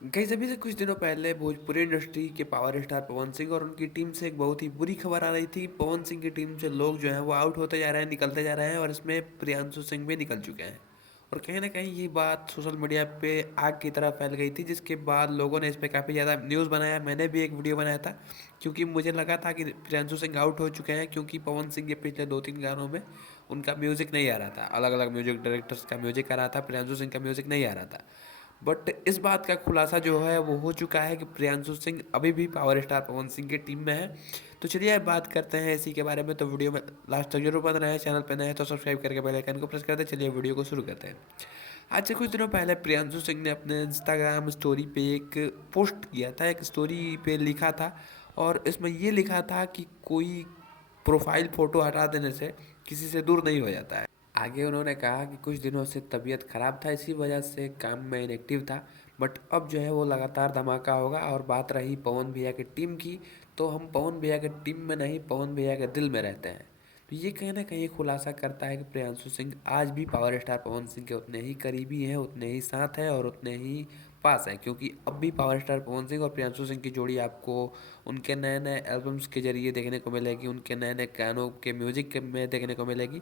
Guys अभी से कुछ दिनों पहले भोजपुरी इंडस्ट्री के पावर स्टार पवन सिंह और उनकी टीम से एक बहुत ही बुरी खबर आ रही थी। पवन सिंह की टीम से लोग जो हैं वो आउट होते जा रहे हैं, निकलते जा रहे हैं और इसमें प्रियांशु सिंह भी निकल चुके हैं। और कहीं ना कहीं ये बात सोशल मीडिया पे आग की तरह फैल गई थी, जिसके बाद लोगों ने इस पर काफ़ी ज़्यादा न्यूज़ बनाया। मैंने भी एक वीडियो बनाया था क्योंकि मुझे लगा था कि प्रियांशु सिंह आउट हो चुके हैं, क्योंकि पवन सिंह के पिछले 2-3 गानों में उनका म्यूज़िक नहीं आ रहा था। अलग अलग म्यूज़िक डायरेक्टर्स का म्यूज़िक आ रहा था, प्रियांशु सिंह का म्यूज़िक नहीं आ रहा था। बट इस बात का खुलासा जो है वो हो चुका है कि प्रियांशु सिंह अभी भी पावर स्टार पवन सिंह की टीम में है। तो चलिए अब बात करते हैं इसी के बारे में। तो वीडियो में लास्ट तक जरूर बन रहा है। चैनल पर नए हैं तो सब्सक्राइब करके बेल आइकन को प्रेस करते हैं। चलिए वीडियो को शुरू करते हैं। आज से कुछ दिनों पहले प्रियांशु सिंह ने अपने इंस्टाग्राम स्टोरी पे एक पोस्ट किया था, एक स्टोरी पे लिखा था और इसमें ये लिखा था कि कोई प्रोफाइल फ़ोटो हटा देने से किसी से दूर नहीं हो जाता है। आगे उन्होंने कहा कि कुछ दिनों से तबीयत ख़राब था, इसी वजह से काम में इनएक्टिव था। बट अब जो है वो लगातार धमाका होगा। और बात रही पवन भैया की टीम की, तो हम पवन भैया के टीम में नहीं, पवन भैया के दिल में रहते हैं। तो ये कहीं ना कहीं खुलासा करता है कि प्रियांशु सिंह आज भी पावर स्टार पवन सिंह के उतने ही करीबी हैं, उतने ही साथ हैं और उतने ही पास हैं। क्योंकि अब भी पावर स्टार पवन सिंह और प्रियांशु सिंह की जोड़ी आपको उनके नए नए एल्बम्स के जरिए देखने को मिलेगी, उनके नए नए गानों के म्यूज़िक में देखने को मिलेगी।